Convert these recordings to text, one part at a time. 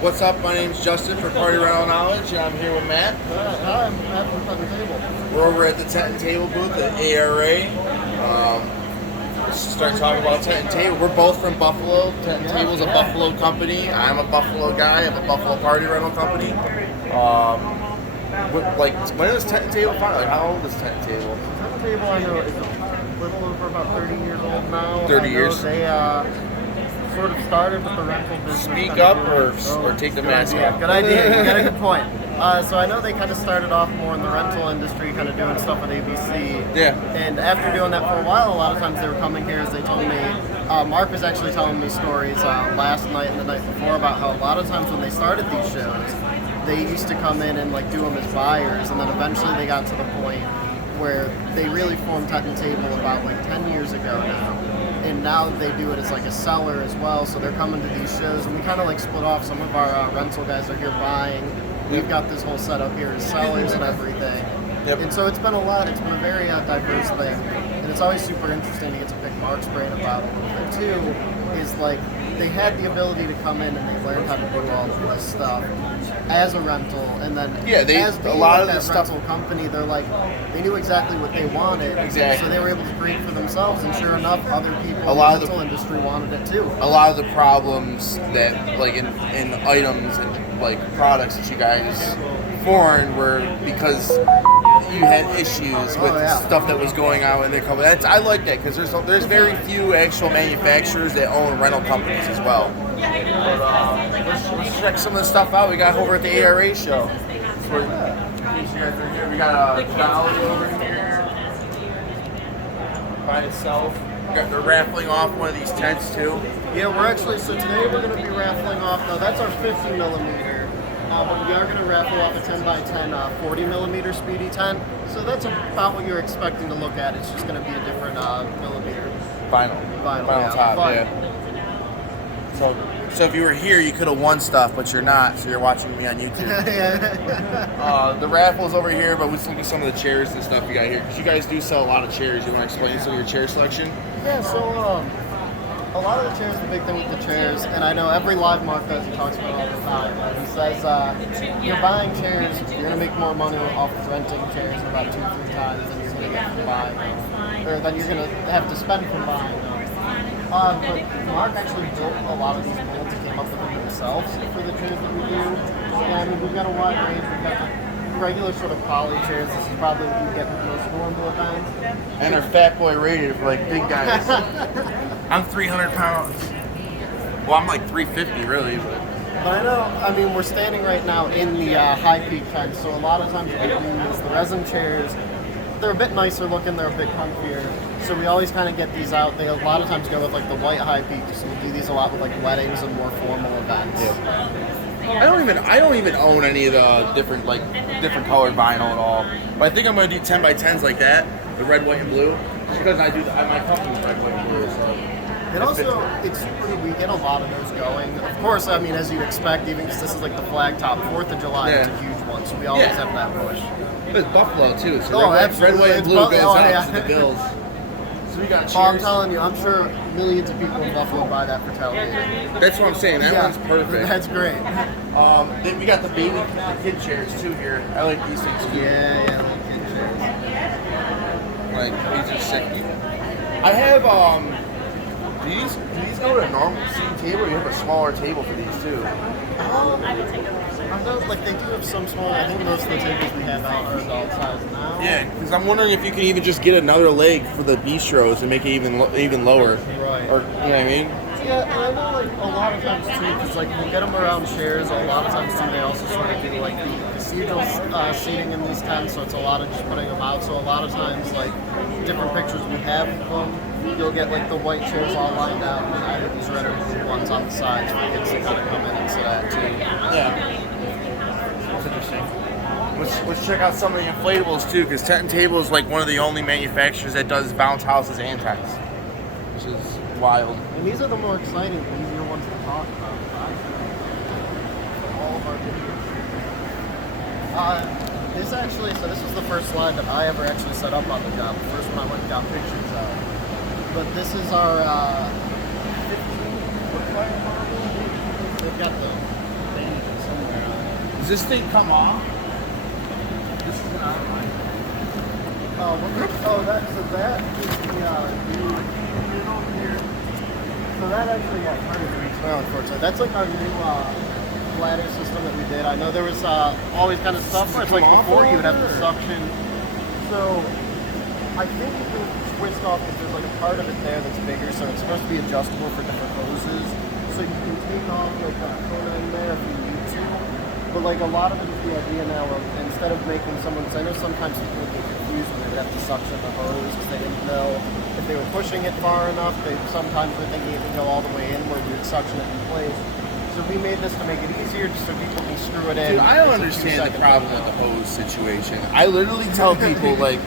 What's up? My name's Justin for Party Rental Knowledge, and I'm here with Matt. Hi, I'm Matt from Tent and Table. We're over at the Tent and Table booth at ARA. Let's start talking about Tent and Table. We're both from Buffalo. Tent and Table's a Buffalo company. I'm a Buffalo guy. I have a Buffalo Party Rental company. When was Tent and Table founded? Like, how old is Tent and Table? Tent and Table, I know, is a little over about 30 years old now. 30 years. They sort of started with the rental business. Speak up or take the mask off. Good idea. You got a good point. So I know they kind of started off more in the rental industry, kind of doing stuff with ABC. Yeah. And after doing that for a while, a lot of times they were coming here, as they told me. Mark was actually telling me stories last night and the night before about how a lot of times when they started these shows, they used to come in and like do them as buyers, and then eventually they got to the point where they really formed Tent and Table about like 10 years ago now. And now they do it as like a seller as well, so they're coming to these shows, and we kind of like split off. Some of our rental guys are here buying. We've got this whole setup here as sellers and everything. Yep. And so it's been a lot. It's been a very diverse thing, and it's always super interesting to get to pick Mark's brain about it a little bit too. Is like they had the ability to come in and they learned how to do all of this stuff as a rental, and then as being a lot like of that the stuff rental company, they're like they knew exactly what they wanted, Exactly. so they were able to create for themselves. And sure enough, other people A in lot the of rental industry wanted it too. A lot of the problems that, like in items and like products that you guys formed were because you had issues with stuff that was going on in the company. I like that because there's very few actual manufacturers that own rental companies as well. But, let's check some of the stuff out we got over at the ARA show. We got a dolly over here by itself. They're raffling off one of these tents too. Yeah, we're actually, so today we're going to be raffling off, now that's our 50 millimeter, but we are going to raffle off a 10 by 10 40 millimeter speedy tent. So that's about what you're expecting to look at. It's just going to be a different millimeter. Vinyl top, yeah. So if you were here, you could have won stuff, but you're not, so you're watching me on YouTube. The raffle's over here, but let's look at some of the chairs and stuff you got here. Because you guys do sell a lot of chairs. You want to explain some of your chair selection? Yeah, so a lot of the chairs, the big thing with the chairs, and I know every live Mark does, he talks about it all the time. He says, you're buying chairs, you're going to make more money off of renting chairs about 2-3 times than you're going to get from buying them, or than you're going to have to spend from buying them. But Mark actually built a lot of these molds. He came up with them himself for the chairs that we do. And I mean, we've got a wide range. We've got the regular sort of poly chairs. This is probably what you get with most normal events. And they're fat boy rated for like big guys. I'm 300 pounds. Well, I'm like 350 really. But I know, I mean, we're standing right now in the high peak tent. So a lot of times what we do is the resin chairs, they're a bit nicer looking, they're a bit comfier. So we always kind of get these out. They a lot of times go with like the white high peaks. So we do these a lot with like weddings and more formal events. Yeah. I don't even own any of the different colored vinyl at all. But I think I'm gonna do 10 by 10s like that, the red, white, and blue. Just because my company's red, white, and blue. So. And also, it's super, we get a lot of those going. Of course, I mean, as you'd expect, even because this is like the flag top, 4th of July is a huge one, so we always have that push. But it's Buffalo too, so absolutely. red, white, and blue goes out to the Bills. So we got cheers. I'm telling you, I'm sure millions of people in Buffalo buy that for television. That's what I'm saying, that one's perfect. That's great. Then we got the kid chairs too here. I like these things too. Yeah, little kid chairs. Like, these are sick. I have, do these go to a normal seating table, or you have a smaller table for these too? I know, like, they do have some small, I think most of the tables we have out are adult size now. Yeah, because I'm wondering if you could even just get another leg for the bistros and make it even lower. Right. Or, you know what I mean? Yeah, and I know, like, a lot of times too, because, like, we get them around chairs, a lot of times too, they also sort of do, like, the cathedral seating in these tents, so it's a lot of just putting them out. So a lot of times, like, different pictures we have of them, you'll get, like, the white chairs all lined out, and then either these red or blue ones on the sides for kids to kind of come in and sit at, too. Yeah. That's interesting. Let's check out some of the inflatables, too, because Tent and Table is, like, one of the only manufacturers that does bounce houses and tents, which is wild. And these are the more exciting, easier ones to talk about. All of our videos. This actually, so this was the first slide that I ever actually set up on the job. The first one I went and got pictures of. But this is our 15-foot fire model. They've got the Does this thing come off? This is an outline. That is the new over here. So that actually got turned into each now, unfortunately. That's like our new bladder system that we did. I know there was always kind of stuff where it's like before you would have to suction. So I think you can twist off because there's like a part of it there that's bigger, so it's supposed to be adjustable for different hoses. So you can take off like that corner in there if you need to. But like a lot of it is the idea now of instead of making someone, I know sometimes people would get confused when they would have to suction the hose because they didn't know if they were pushing it far enough. Sometimes were thinking it would go all the way in where we would suction it in place. So we made this to make it easier just so people can screw it in. Dude, I don't understand the problem with the hose situation. I literally tell people like,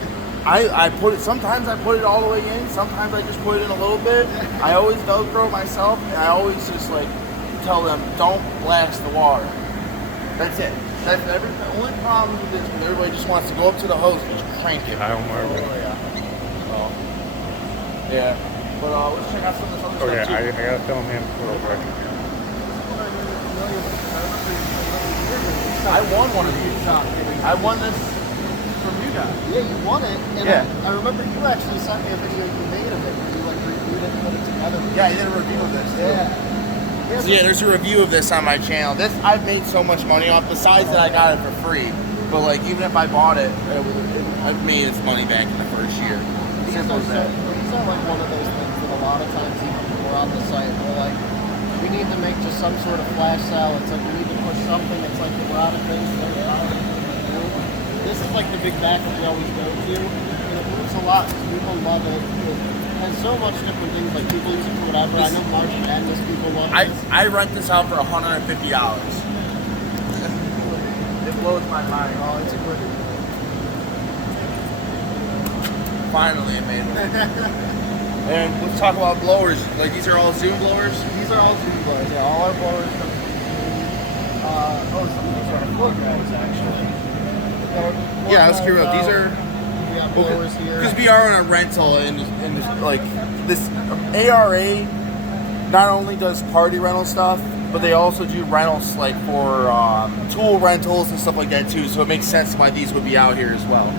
I put it, sometimes I put it all the way in, sometimes I just put it in a little bit. I always Velcro myself, and I always just like tell them, don't blast the water. That's it. That's the only problem with this, when everybody just wants to go up to the hose and just crank it. I don't mind it. Yeah. But let's check out some of this other Oh stuff yeah, too. I gotta film him real quick. I won one of these. I won this from you guys. Yeah, you won it. And Yeah. I remember you actually sent me a video you made of it where you like reviewed it and put it together. Yeah, I did a review of this. Yeah. So yeah, there's a review of this on my channel. This I've made so much money off. Besides that, I got it for free. But like, even if I bought it, I've made its money back in the first year. Simple as that. These are like one of those things that a lot of times even when we're on the site, we're like, we need to make just some sort of flash sale. It's like we need to push something. It's like we're out of things. This is like the big back that we always go to, and it moves a lot because people love it. It has so much different things. Like people use it for whatever. I know March Madness people love this. I rent this out for $150. It blows my mind. Oh, it's a good. Finally, it made it. And let's talk about blowers. Like these are all Zoom blowers. These are all Zoom blowers. Yeah, all our blowers come from some of these are floor guys actually. Yeah, let's keep real. These are we have blowers here. because we are on a rental, and like this ARA not only does party rental stuff, but they also do rentals like for tool rentals and stuff like that too. So it makes sense why these would be out here as well.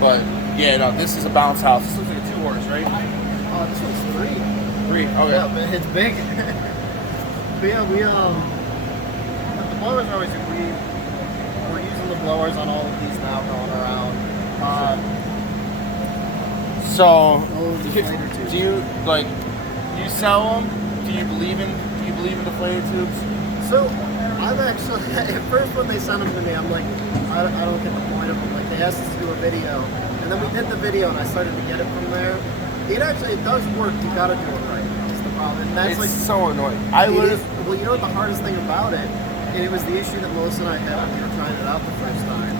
But yeah, no, this is a bounce house. This looks like a 2-horse, right? This one's 3. 3. Okay. Yeah, but it's big. But yeah, the blowers are always we're using the blowers on all of these now going around. So, deflator tubes. do you like? Do you sell them? Do you believe in deflated tubes? So I've actually at first when they sent them to me, I'm like, I don't get the point of them. Like they asked us to do a video, and then we did the video, and I started to get it from there. It does work. You got to do it right. That's the problem. And that's It's like so annoying. well, you know what the hardest thing about it, and it was the issue that Melissa and I had when we were trying it out the first time,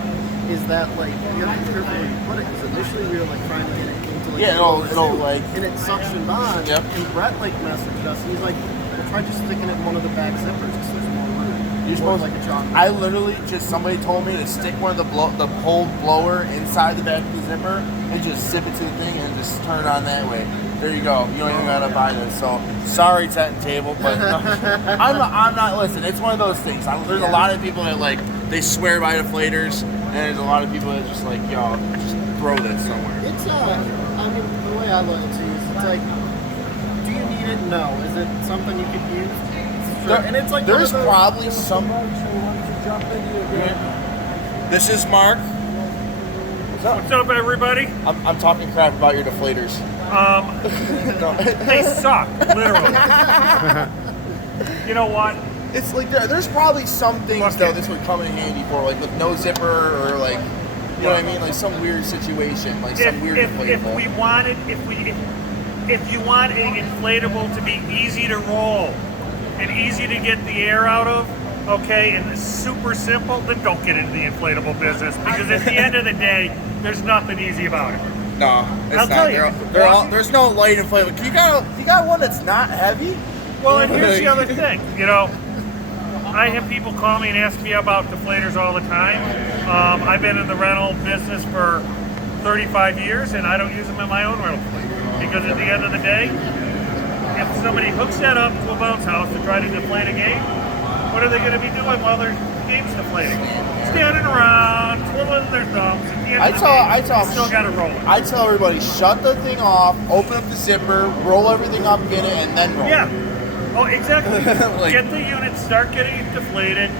is that like you have to be careful where you put it, because initially we were like trying to get it into like it'll like, and it suctioned on. Yep. And Brett like messaged us. He's like, well, try just sticking it in one of the back zippers because there's more room. You're supposed like a chocolate. I literally somebody told me to stick one of the whole blower inside the back of the zipper and just zip it to the thing and just turn it on that way. There you go. You don't even gotta buy this. So sorry, Tent and Table, but no, I'm not. Listen, it's one of those things. There's a lot of people that like they swear by deflators, and there's a lot of people that just like, yo, just throw this somewhere. It's I mean, the way I look at it is, it's like, do you need it? No. Is it something you could use? Sure. And it's like There's probably some. This is Mark. What's up, everybody? I'm talking crap about your deflators. They suck, literally. You know what? It's like there's probably some things though this would come in handy for, like with no zipper or like, you know what I mean, like some weird situation, like some weird inflatable. If you want an inflatable to be easy to roll and easy to get the air out of, okay, and super simple, then don't get into the inflatable business, because at the end of the day, there's nothing easy about it. No, it's I'll not. tell you. There's no light inflatable. You got one that's not heavy? Well, and here's the other thing, you know, I have people call me and ask me about deflators all the time. I've been in the rental business for 35 years, and I don't use them in my own rental fleet, because at the end of the day, if somebody hooks that up to a bounce house to try to deflate a game, what are they going to be doing while they're game's deflating. Standing around, twiddling their thumbs. At the end of the game, you still got to roll it. I tell everybody, shut the thing off, open up the zipper, roll everything up, get it, and then roll. Yeah. Oh, exactly. Like- Get the unit, start getting it deflated.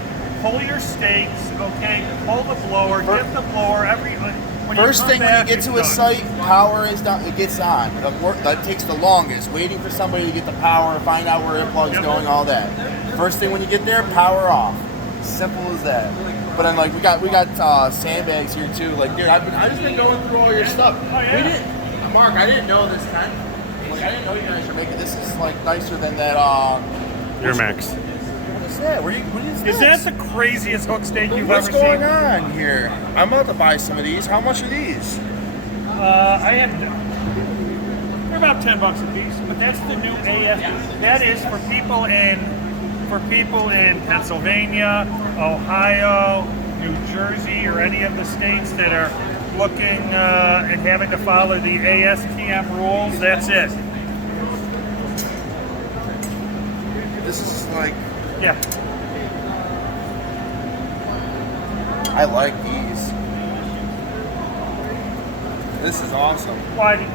Pull your stakes, okay? Pull the blower, get the blower. When First you thing when you get it's to a done. site, power is down. It gets on. That takes the longest. Waiting for somebody to get the power, find out where the plug's going, all that. First thing when you get there, power off. Simple as that. But then like we got sandbags here too. Like dude, I've just been going through all your stuff. Oh, yeah. We didn't, Mark. I didn't know this tent. Like I didn't know you guys were making this. Is like nicer than that. Your max. What is that? What is Is this? that the craziest hook stake you've What's ever going seen? on here? I'm about to buy some of these. How much are these? I have no. They're about $10 a piece, but that's the new AF. That is for people in Pennsylvania, Ohio, New Jersey, or any of the states that are looking and having to follow the ASTM rules. That's it. This is like Yeah. I like these. This is awesome. Why did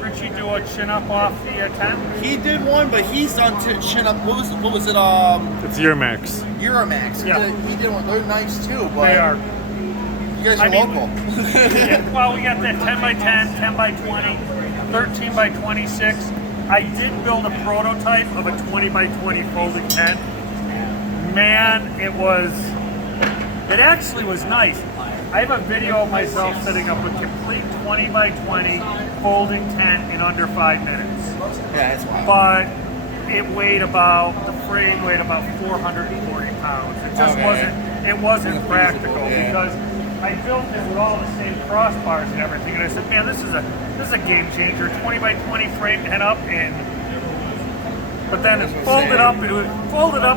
Richie do a chin up off the tent? He did one, but he's done chin up. What was it? It's your max. Euramax. Yeah. He did one. They're nice too, but They are. you guys are I mean- local. Yeah, well, we got that 10 by 10, 10 by 20, 13 by 26. I did build a prototype of a 20 by 20 folding tent. Man, it actually was nice. I have a video of myself setting up a complete 20 by 20 folding tent in under 5 minutes. Yeah, that's wild. But the frame weighed about 440 pounds. It just wasn't practical Yeah. because I built it with all the same crossbars and everything, and I said, man, this is a game changer. 20 by 20 frame and up, but then it folded up.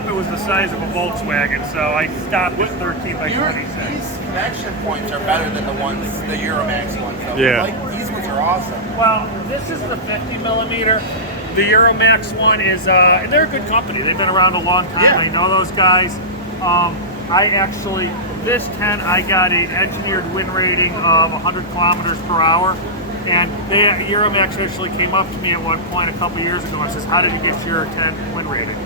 It was the size of a Volkswagen, so I stopped at 13 by 26. These connection points are better than the Euramax ones. Though. Yeah. Like, these ones are awesome. Well, this is the 50 millimeter. The Euromax one is, and they're a good company. They've been around a long time. Yeah. I know those guys. This tent, I got an engineered wind rating of 100 kilometers per hour. And Euromax actually came up to me at one point a couple years ago and says, how did you get your tent wind rating?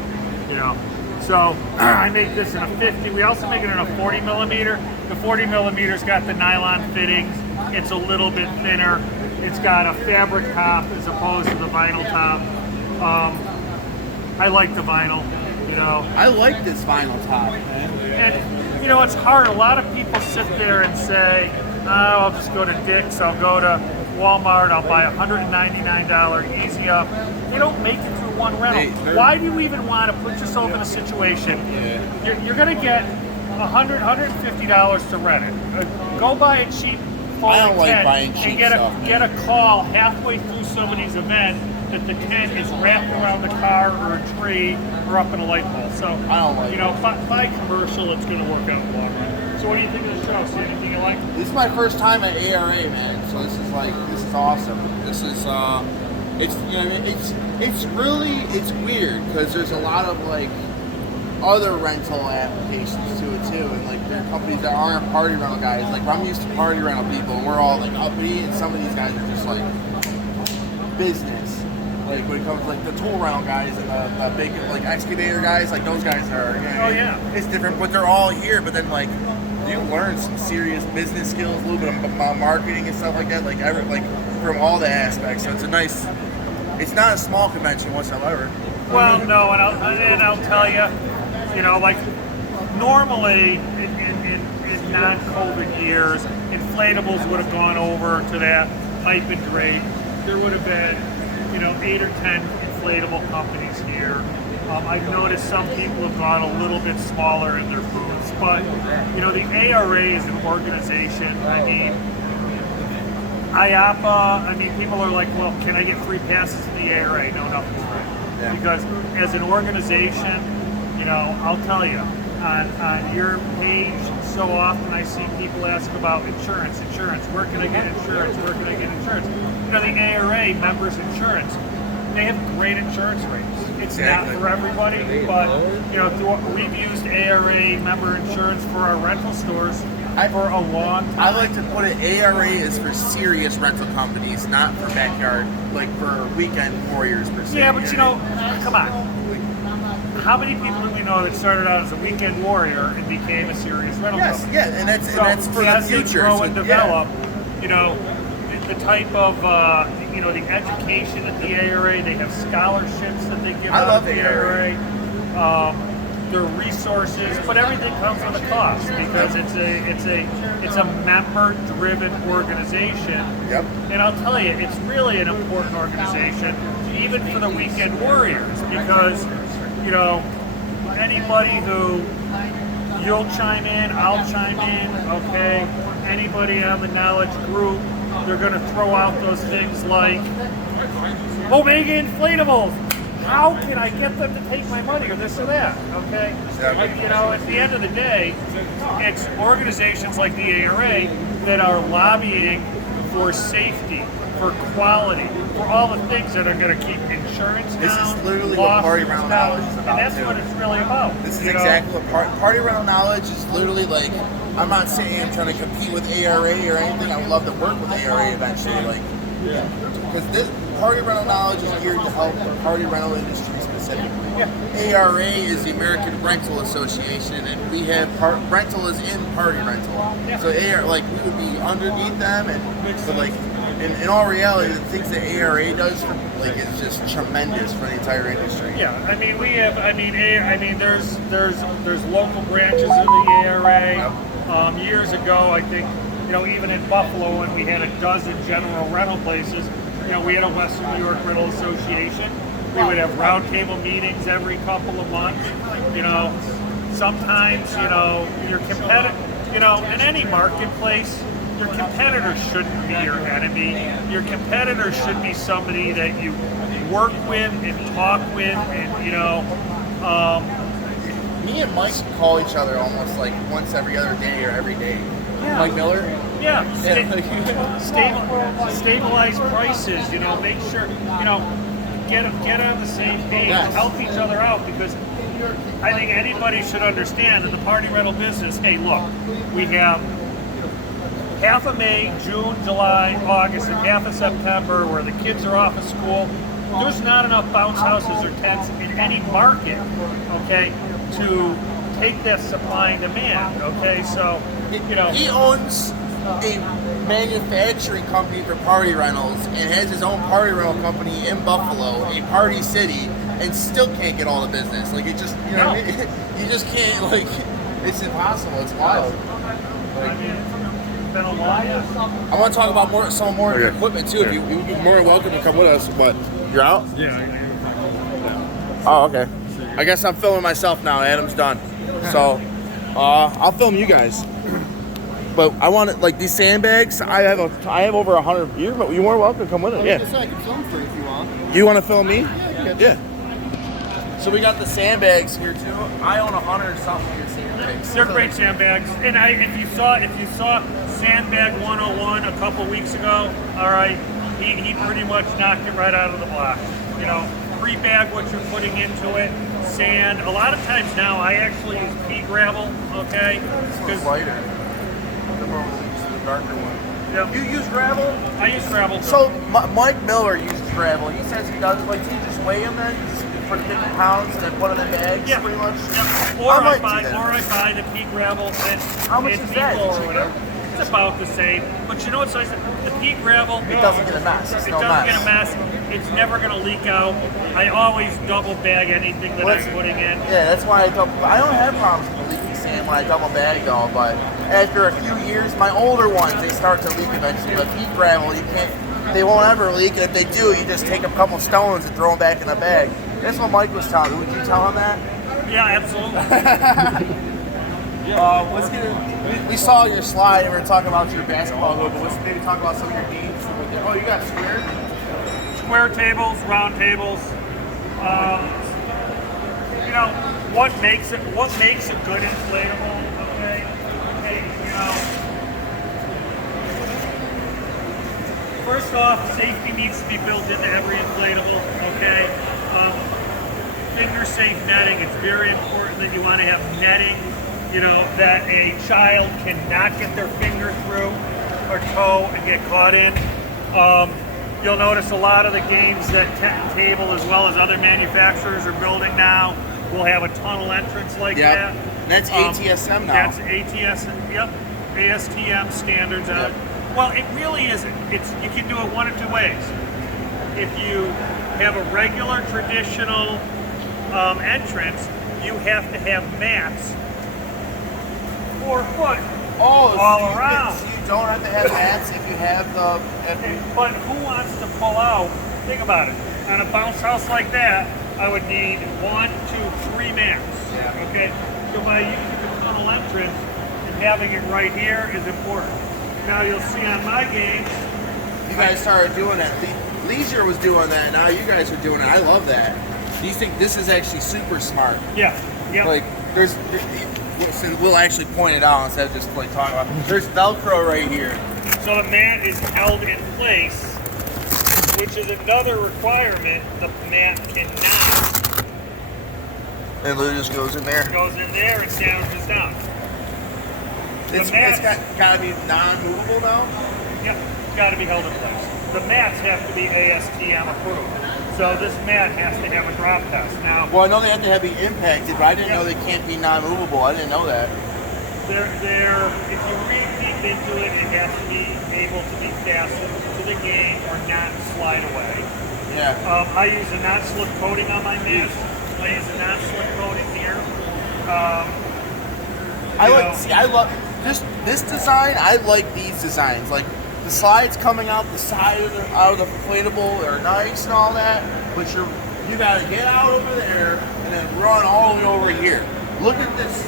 You know, so I make this in a 50. We also make it in a 40 millimeter. The 40 millimeter's got the nylon fittings. It's a little bit thinner. It's got a fabric top as opposed to the vinyl top. I like the vinyl, you know. I like this vinyl top, man. And, you know, it's hard. A lot of people sit there and say, oh, I'll just go to Dick's, I'll go to Walmart, I'll buy a $199 Easy Up. They don't make it through one rental. Why do you even want to put yourself in a situation? You're going to get $100, $150 to rent it. Go buy a cheap I don't folding like tent buying cheap and get stuff, get a call halfway through somebody's event that the tent is wrapped around the car or a tree or up in a light pole. So, I don't like you know, buy commercial, it's going to work out in the long run. So what do you think of the show? See anything you like? This is my first time at ARA, man. So this is awesome. This is it's you know it's weird because there's a lot of like other rental applications to it too, and like there are companies that aren't party rental guys. Like I'm used to party rental people, and we're all like uppity, and some of these guys are just like business. Like when it comes to like the tool rental guys and the big like excavator guys, like those guys are. You know, Oh, yeah. It's different, but they're all here. But then like you learn some serious business skills, a little bit of marketing and stuff like that, like from all the aspects. So it's a nice. It's not a small convention whatsoever. Well, no, and I'll tell you, you know, like normally in non-COVID years, Inflatables would have gone over to that pipe and drape. There would have been, you know, 8 or 10 inflatable companies here. I've noticed some people have gone a little bit smaller in their booths, but you know, the ARA is an organization. I mean, IAPA. I mean, people are like, well, can I get free passes to the ARA? No, nothing's free. Yeah. Because as an organization, you know, I'll tell you, on your page, so often I see people ask about insurance. Where can I get insurance? Where can I get insurance? You know, the ARA members insurance, they have great insurance rates. It's not for everybody, but we've used ARA member insurance for our rental stores for a long time. I like to put it, ARA is for serious rental companies, not for backyard, like for weekend warriors per se. Yeah, but come on. How many people do we know that started out as a weekend warrior and became a serious rental company? Yeah, and that's for the as future. They grow and develop, the type of the education at the ARA. They have scholarships that they give out at the ARA. Their resources, but everything comes with a cost because it's a member-driven organization. Yep. And I'll tell you, it's really an important organization, even for the weekend warriors, because anybody who you'll chime in, I'll chime in, okay? Anybody on the knowledge group, they're going to throw out those things like Omega Inflatables. How can I get them to take my money or this or that? Okay, Exactly. at the end of the day, it's organizations like the ARA that are lobbying for safety, for quality, for all the things that are going to keep insurance down. This is literally what Party Rental Knowledge is about, and that's too. what it's really about. This is exactly what Party Rental Knowledge is literally like. I'm not saying I'm trying to compete with ARA or anything. I would love to work with ARA eventually, because this Party Rental Knowledge is geared to help the party rental industry specifically. Yeah. ARA is the American Rental Association, and we have rental is in Party Rental. Yeah. So we would be underneath them, but in all reality, the things that ARA does for is just tremendous for the entire industry. Yeah, I mean there's local branches of the ARA. Years ago, I think even in Buffalo, when we had a dozen general rental places, we had a Western New York Rental Association. We would have roundtable meetings every couple of months. Sometimes your competitor, in any marketplace, your competitor shouldn't be your enemy. Your competitor should be somebody that you work with and talk with, and Me and Mike call each other almost like once every other day or every day. Yeah. Mike Miller? Yeah, stabilize prices, make sure, get on the same page, help each other out, because I think anybody should understand in the party rental business, hey, look, we have half of May, June, July, August, and half of September where the kids are off of school. There's not enough bounce houses or tents in any market, okay, to take that supply and demand, okay? So, He owns a manufacturing company for party rentals and has his own party rental company in Buffalo, a party city, and still can't get all the business. Like, it just, what I mean? You just can't, it's impossible. It's wild. It's been a while. I want to talk about some more of your equipment, too. If you'd be more than welcome to come with us, but you're out? Yeah. Oh, okay. I guess I'm filming myself now. Adam's done. So, I'll film you guys. But I want it, these sandbags. I have over 100. You're more welcome to come with it. Yeah. I can film for you if you want. You want to film me? Yeah. So we got the sandbags here too. I own 100 something of your sandbags. They're great sandbags. And if you saw Sandbag 101 a couple weeks ago, all right, he pretty much knocked it right out of the block. Pre-bag what you're putting into it, sand. A lot of times now I actually use pea gravel, okay? Because lighter. The darker one. Yep. You use gravel? I use gravel. So Mike Miller uses gravel. He says he does. Do you just weigh them then? Just put 50 pounds and then put them in bags? Yeah. Pretty much. Yeah. Or I buy the pea gravel and how much is that? Or whatever. It's about the same. But you know what's nice? The pea gravel. It doesn't get a mess. It doesn't get a mess. It's never going to leak out. I always double bag anything that I'm putting in. Yeah, that's why I don't have problems with leaking sand when I double bag though, but after a few years, my older ones, they start to leak eventually. But pea gravel, they won't ever leak, and if they do, you just take a couple stones and throw them back in the bag. That's what Mike was telling me. Would you tell him that? Yeah, absolutely. Let's get it. We saw your slide and we were talking about your basketball hoop, but let's maybe talk about some of your games. Oh, you got square tables, round tables. What makes a good inflatable? Okay, first off, safety needs to be built into every inflatable. Okay, finger safe netting. It's very important that you want to have netting, you know, that a child cannot get their finger through or toe and get caught in. You'll notice a lot of the games that Tent and Table, as well as other manufacturers, are building now, will have a tunnel entrance like that. That's ATSM now. That's ASTM standards. Well, it really isn't. You can do it one of two ways. If you have a regular traditional entrance, you have to have mats 4 foot all around. So you don't have to have mats if you have the. But who wants to pull out? Think about it. On a bounce house like that, I would need 1, 2, 3 mats. Yeah. Okay. So by using the tunnel entrance and having it right here is important. Now you'll see on my games. You guys started doing that. Leisure was doing that. Now you guys are doing it. I love that. Do you think this is actually super smart? Yeah. Yeah. Like we'll actually point it out instead of just like talking about. There's Velcro right here. So the mat is held in place, which is another requirement. The mat cannot. And Lou just goes in there. Goes in there and damages down. It's got to be non-movable now? Yep, got to be held in place. The mats have to be ASTM approved. So this mat has to have a drop test. Now, well, I know they have to be impacted, but I didn't know they can't be non-movable. I didn't know that. If you read deep into it, it has to be able to be fastened to the game or not slide away. Yeah. I use a non-slip coating on my mats. I use a non-slip coating here. I love this design. I like these designs. Like the slides coming out the side of out of the inflatable are nice and all that, but you gotta get out over there and then run all the way over here. Look at this.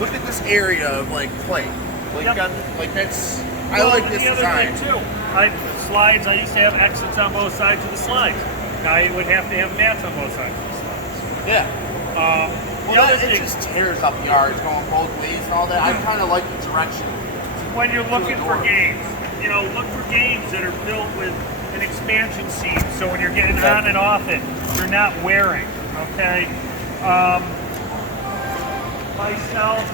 Look at this area of like play. Like Yep. that's. I like this the design. other thing too. Slides. I used to have exits on both sides of the slides. Now you would have to have mats on both sides of the slides. Yeah. The Well, other it thing, just tears up yards going both ways and all that. I kind of like the direction. when you're looking for door. games, you know, look for games that are built with an expansion seat. So when you're getting on and off it, you're not wearing. Okay. Myself,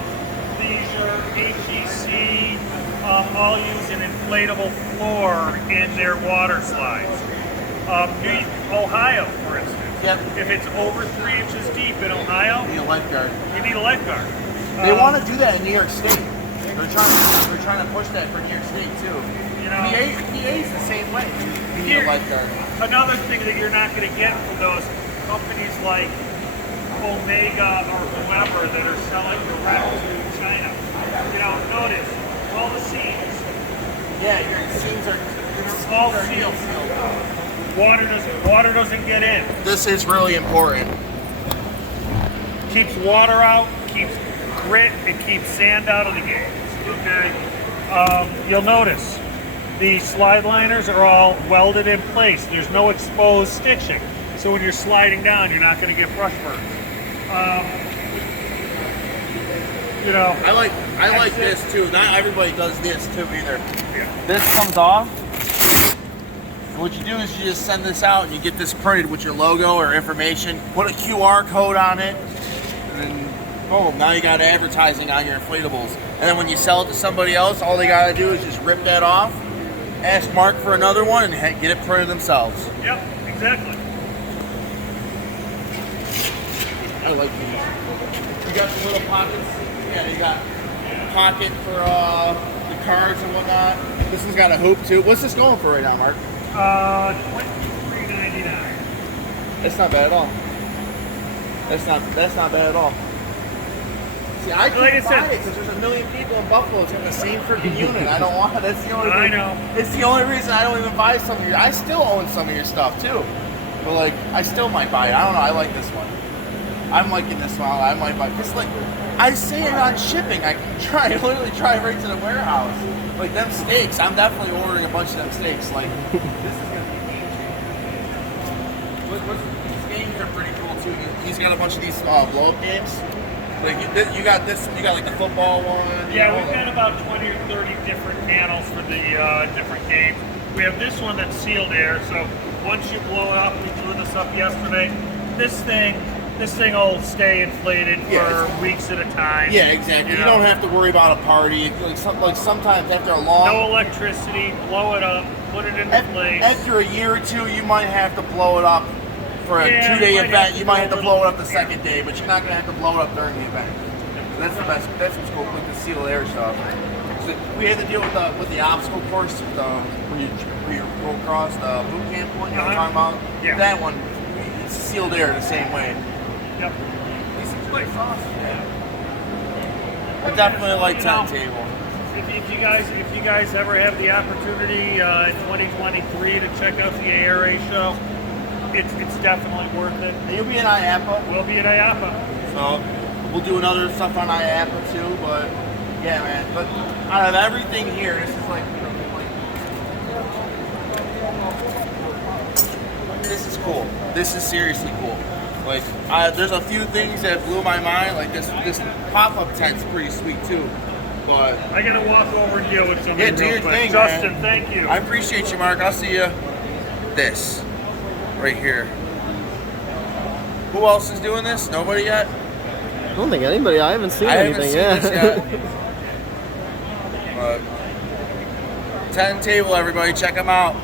Leisure, HEC, all use an inflatable floor in their water slides. Ohio, for instance. Yep. If it's over 3 inches deep in Ohio, Be a lifeguard. you need a lifeguard. They want to do that in New York State. They're trying to push that for New York State too. You know, PA's the same way. You need Here- a lifeguard. another thing that you're not going to get from those companies like Omega or whoever that are selling direct to China. You know, notice all the seams. Yeah, your seams are All sealed. Water doesn't get in. This is really important. Keeps water out, keeps grit, and keeps sand out of the games. Okay. You'll notice the slide liners are all welded in place. There's no exposed stitching, so when you're sliding down, you're not going to get brush burns. You know, I like this too. Not everybody does this too either. yeah. This comes off. What you do is you just send this out and you get this printed with your logo or information. Put a QR code on it, and then boom, now you got advertising on your inflatables. And then when you sell it to somebody else, all they gotta do is just rip that off, ask Mark for another one, and get it printed themselves. Yep, exactly. I like these. You got the little pockets. Yeah, you got a pocket for the cards and whatnot. This one's got a hoop too. What's this going for right now, Mark? $23.99. That's not bad at all. That's not bad at all. See, I can't Like I buy said- it because there's a million people in Buffalo that's got the same freaking unit. I don't want it. That's the only. I know. It's the only reason I don't even buy some of your. I still own some of your stuff too, but like I still might buy it. I don't know. I like this one. I'm liking this one. I might buy. It's like I say it on shipping. I can try. Literally drive right to the warehouse. Like them steaks. I'm definitely ordering a bunch of them steaks. Like this is gonna be a game changer. These games are pretty cool too. He's got a bunch of these blow up games. Like you got this. You got like the football one. Yeah, we've got about 20 or 30 different panels for the different games. We have this one that's sealed air, so once you blow it up, we drew this up yesterday. this thing will stay inflated for Yeah, weeks at a time. Yeah, exactly. You know? don't have to worry about a party. Like sometimes after a long No electricity, blow it up, put it in place. after a year or two, you might have to blow it up for a Yeah, 2-day you might event. have to You might do have a to blow it little- up the second day, but you're not gonna have to blow it up during the event. So that's the best. That's what's cool with the sealed air stuff. So we had to deal with the obstacle course where you go across the boot camp one. You know what I'm talking about? Yeah. That one, it's sealed air the same way. Yep. This is quite saucy. I definitely like You know, Turntable. If you guys ever have the opportunity in 2023 to check out the ARA show, it's definitely worth it. And you'll be in IAPA. We'll be at IAPA. So we'll do another stuff on IAPA too, but yeah, man. But out of everything here, this is like this is cool. This is seriously cool. Like there's a few things that blew my mind. Like this pop-up tent's pretty sweet too. But I gotta walk over and deal with something yeah, do real your quick. thing, Justin, man. thank you. I appreciate you, Mark. I'll see you. This right here. Who else is doing this? Nobody yet. I don't think anybody. I haven't seen I haven't anything seen yet. this yet. But Turntable, everybody, check them out.